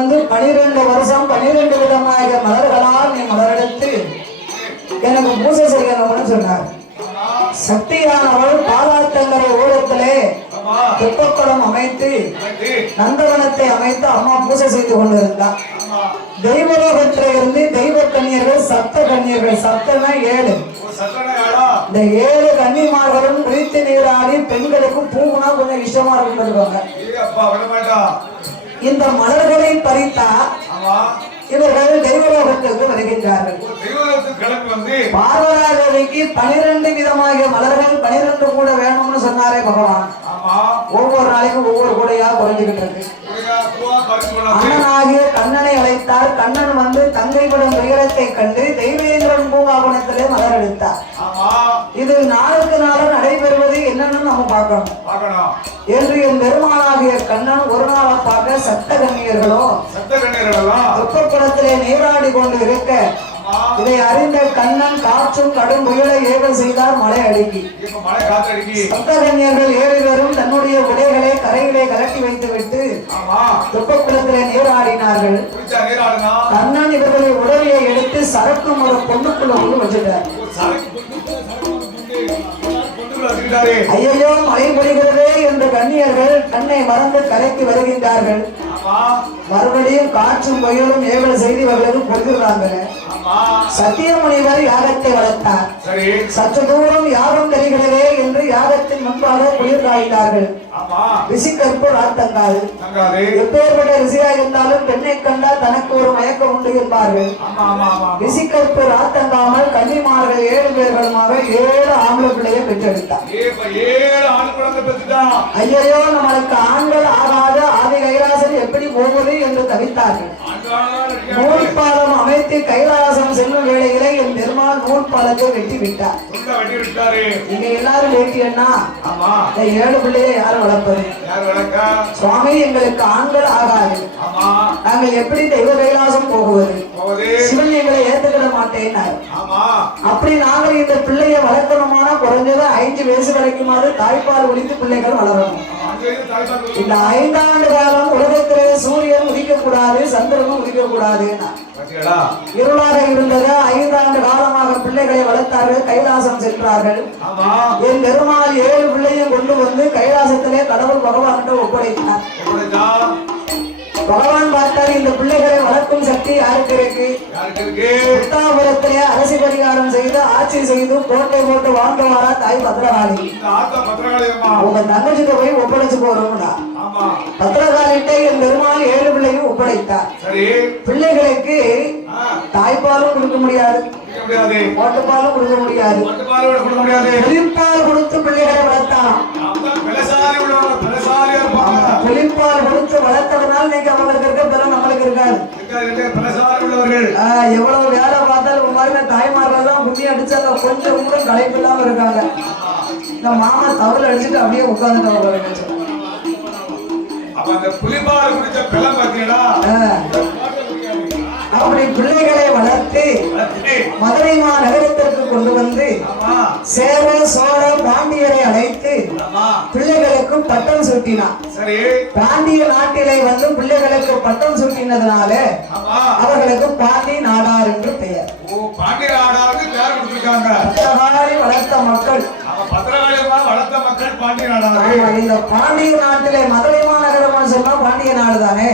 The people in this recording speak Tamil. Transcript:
வந்து பனிரெண்டு வருஷம் பனிரெண்டு விதமாக மலர்களால் நீ மலரெடுத்து எனக்கு பூஜை செய்யணும்னு சொன்னார். சக்தியானவள் பாலாத்தங்கரை ஓரத்திலே தெப்பக்குளம் அமைத்து நந்தவனத்தை அமைத்து அம்மா பூஜை செய்து கொண்டிருந்தார் தெய்வலோகத்தில இருந்து தெய்வ கன்னியர்கள் சப்த கன்னியர்கள் சப்தனா ஏழு. இந்த ஏழு கன்னிமார்களும் குளித்து நீராடி பெண்களுக்கும் பூவுனா கொஞ்சம் இஷ்டமா இருக்கும் இந்த மலர்களை பறித்தா இவர்கள் தெய்வலோகத்திற்கு வருகின்றார்கள். பனிரெண்டு விதமாகிய மலர்கள் பனிரெண்டு கூட வேணும்னு சொன்னாரே பகவான். ஒவ்வொரு நாளைக்கும் ஒவ்வொரு கூடையா குறைஞ்சுக்கிட்டு இருக்கு. அண்ணனாகிய கண்ணனை அழைத்தார். கண்ணன் வந்து தங்கை படும் துயரத்தை கண்டு தெய்வேந்திரன் பூங்காவனத்திலே மலர் எடுத்தார் இது என்னன்னு நம்ம பார்க்கணும். பார்க்கணும் என்று என் பெருமானாகிய கண்ணன் ஒரு நாளை பார்க்க சட்ட கண்ணியர்களோ சத்த வெப்பக்குளத்திலே நீராடி கொண்டு இருக்க இதை அறிந்த கண்ணன் காற்றும் கடும் புயலை ஏவல் செய்தார் மழை அடுக்கி. சப்தகன்யர்கள் ஏழு பேரும் தன்னுடைய உடைகளை கரையிலே கலட்டி வைத்துவிட்டு ஆமா. வெப்பக்குளத்திலே நீராடினார்கள். கண்ணன் இவர்களை உடலியை எடுத்து சரக்கு ஒரு பொண்ணுக்குள்ள கொண்டு வச்சுட்டார். வச்சுக்கிட்டாரு ஐயோ மழை பொழிகிறதே என்று கண்ணியர்கள் தன்னை மறந்து கரைக்கு வருகின்றார்கள். மறுபடியும் காற்றும் புயலும் ஏவல் செய்து இவர்களுக்கு பொறுக்கிறாங்க ஆமா. சத்தியமுனிவர் யாகத்தை வளர்த்தார். சற்று தூரம் யாகம் தெரிகிறதே என்று யாகத்தின் முன்பாக குளிர் காய்ந்தார்கள் தங்காது. எப்பேற்பட்ட ரிஷியா இருந்தாலும் பெண்ணை கண்டால் தனக்கு ஒரு மயக்கம் உண்டு என்பார்கள். கன்னிமார்கள் ஏழு பேர்களுமாக ஏழு ஆம்பளை பிள்ளையை பெற்றெடுத்தார். ஐயையோ நம்மளுக்கு ஆண்கள் ஆகாத ஆதி கைலாசம் எப்படி போவது என்று தவித்தார்கள். அமைத்து கைலாசம் செல்லும் வேளையிலே என் பெருமாள் வெட்டி விட்டார் துண்டை வெட்டி விட்டாரு நீங்க எல்லாரும் வெட்டியன்னா இந்த ஏழு பிள்ளையை யார் வளர்ப்பது? சுவாமி எங்களுக்கு ஆண்கள் ஆகாது. நாங்கள் எப்படி தெய்வ கைலாசம் போகுவது? சிவன் எங்களை ஏத்துக்கிட மாட்டேன்னார். அப்படி நாங்கள் இந்த பிள்ளையை வளர்க்கணுமானா குறைஞ்சது ஐந்து வயசு வரைக்குமாவது தாய்ப்பால் ஒழித்து பிள்ளைகள் வளரணும். இந்த ஐந்தாண்டு காலம் உலகத்திலே சூரியன் உதிக்க கூடாது சந்திரனும் உதிக்க கூடாது இருளாக இருந்தது ஐந்தாண்டு காலமாக பிள்ளைகளை வளர்த்தார்கள் கைலாசம் சென்றார்கள். என் பெருமாள் ஏழு பிள்ளையும் கொண்டு வந்து கைலாசத்திலே கடவுள் பகவான்கிட்ட ஒப்படைத்தார். பகவான் பார்த்தார் இந்த பிள்ளைகளை வளர்க்கும் சக்தி யாருக்கு இருக்கு? புத்தாபுரத்திலே அரசு பரிகாரம் செய்து ஆட்சி செய்து கோட்டை போட்டு வாழ்ந்து வாரா தாய் பத்திரகாளி? உங்க தங்கச்சிட்ட போய் ஒப்படைச்சு போறோம்டா. ஆமா. பத்திரகாளிட்ட என் பெருமாள் ஏழு பிள்ளையும் ஒப்படைத்தார். பிள்ளைகளுக்கு தாய்ப்பாலும் கொடுக்க முடியாது. ஓட்டுப்பாலும் கொடுக்க முடியாது. கொடுத்து பிள்ளைகளை வளர்த்தான் புலிப்பால் கொடுத்து வளர்த்ததுனால நீங்க அவங்களுக்கு இருக்க பிறகு நம்மளுக்கு இருக்காது. எவ்வளவு வேலை பார்த்தாலும் உங்க மாதிரி தாய்மார்கள் தான் புண்ணி அடிச்சாங்க கொஞ்சம் கூட களைப்பு இல்லாம இருக்காங்க. இந்த மாமா தவறு அடிச்சுட்டு அப்படியே உட்காந்துட்டு பெலம் பாத்தீங்களா? அப்படி பிள்ளைகளை வளர்த்து மதுரை மாநகரத்திற்கு கொண்டு வந்து சேர சோழ பாண்டியரை அழைத்து ஆமா. பிள்ளைகளுக்கு பட்டம் சூட்டினான் பாண்டிய நாட்டிலே வந்து பிள்ளைகளுக்கு பட்டம் சூட்டினதுனால ஆமா. அவர்களுக்கு பாண்டி நாடார் என்று பெயர். பத்திரகாளி வளர்த்த மக்கள். இந்த பாண்டிய நாட்டிலே மதுரை மாநகரம் சொன்னா பாண்டிய நாடு தானே